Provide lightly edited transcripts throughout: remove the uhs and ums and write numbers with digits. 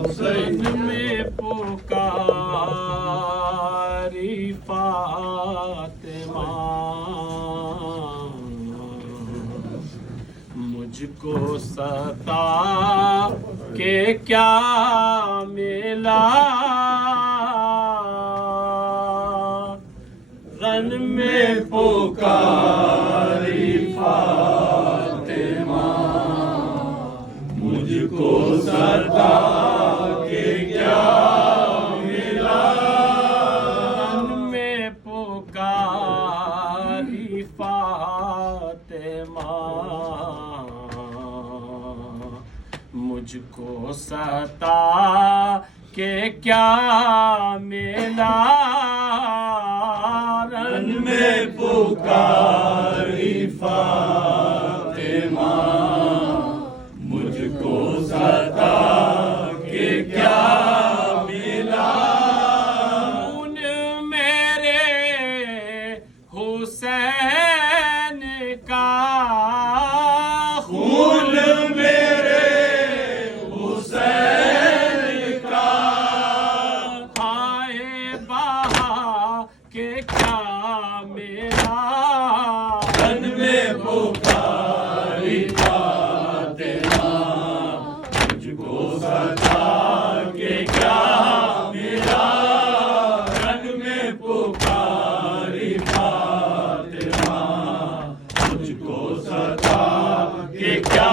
حسین میں پکاری فاطمہ مجھ کو ستا کہ کیا ملا رن میں پکاری فاطمہ مجھ کو ستا کہ کیا ملا رن میں پکاری فاطمہ مجھ کو ستا کہ کیا ملا رن میں پکاری فاطمہ مجھ کو ستا کہ کیا ملا خون میرے حسین کا خون میرے حسین کا ہائے بہا کہ کیا میرا رن میں پکاری فاطمہ مجھ کو ستا کہ کیا میرا رن میں پکاری فاطمہ مجھ کو ستا کہ کیا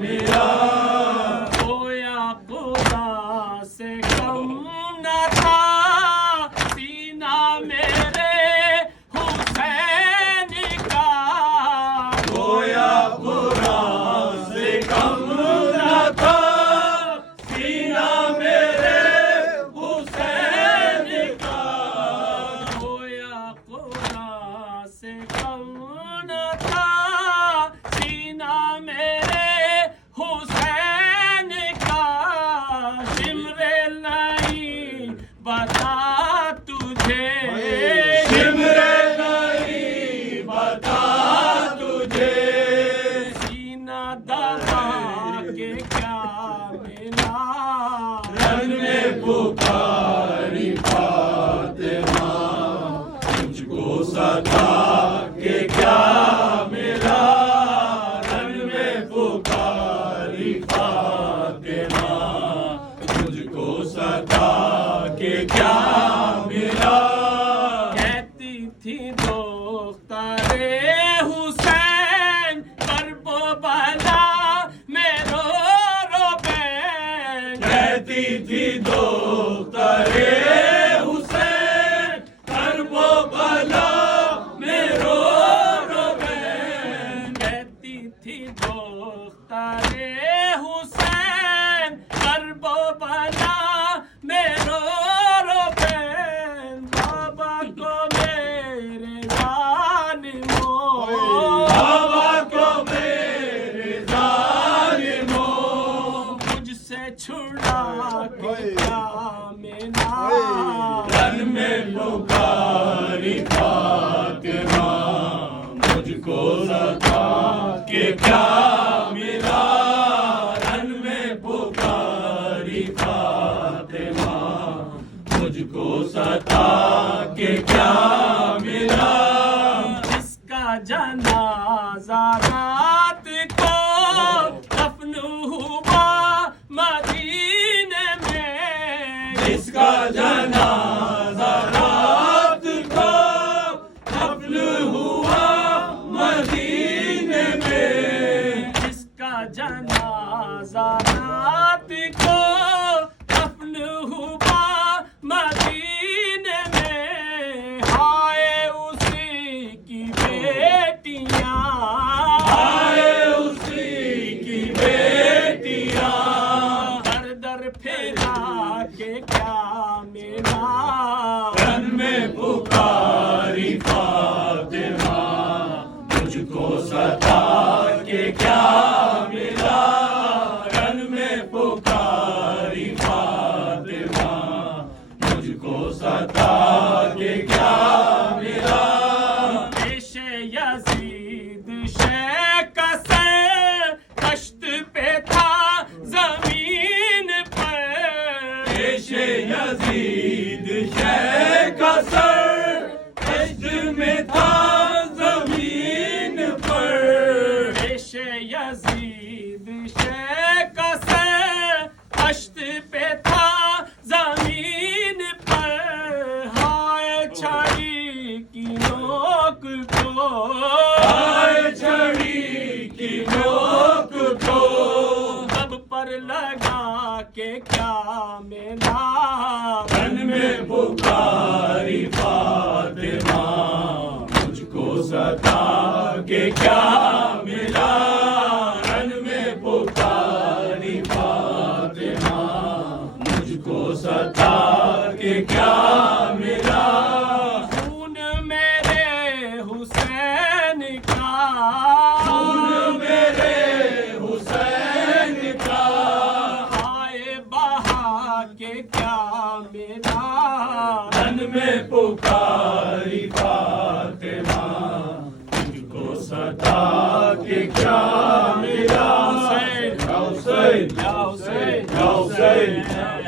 میرا گویا خدا سے کم نہ تھا سینہ میرے حسین کا گویا خدا سے کم نہ تھا سینہ میرے حسین کا گویا خدا سے کم نہ تھا سینہ میرے حسین کا شمر نہیں بتا تجھے شمر نہیں بتا تجھے سینہ دبا کے کیا ملا رن میں پکاری فاطمہ مجھ کو ستا کہ کیا ملا رن میں پکاری فاطمہ مجھ کو ستا کہ کیا ملا کہتی تھی دختر حسین کرب و بلا میں رو رو بین کہتی تھی دختر حسین کرب و بلا میں رو رو بین کہتی تھی دختر حسین کرب و بلا میں رو رو بین بابا کو میرے ظالموں بابا کو میرے ظالموں مجھ سے چھڑا کے کیا ملا رن میں پکاری فاطمہ مجھ کو ستا کہ کیا ملا رن میں پکاری فاطمہ مجھ کو ستا کہ کیا ملا جس کا جنازہ رات کو دفن ہوا مدینے میں جس کا جنازہ رات کو دفن ہوا مدینے میں جس کا جنازہ رات کو دفن ہوا مدینے میں ہائے اسی کی بیٹیاں ہائے اسی کی بیٹیاں در در پھیلا کے کیا ملا رن میں پکاری فاطمہ مجھ کو ستا کہ کیا ملا رن میں پکاری فاطمہ مجھ کو ستا کہ کیا ملا پیش یزید شیخ سے کشت پہ تھا زمین پر پیش یزید شہ کا سر دشت میں تھا زمین پر پیش یزید شہ کا سر دشت پہ تھا زمین پر ہائے چھڑی کی نوک کو ہائے چھڑی کی نوک کو اب پر لگا کے کیا ملا تن میں پکاری فاطمہ مجھ کو ستا کے کیا ملا تن میں پکاری فاطمہ مجھ کو ستا کے کیا ملا خون میرے حسین کا خون میرے حسین کا آئے بہا کے کیا ملا تن میں پکاری فاطمہ مجھ کو ستا کے کیا ملا حسین یا حسین یا حسین یا حسین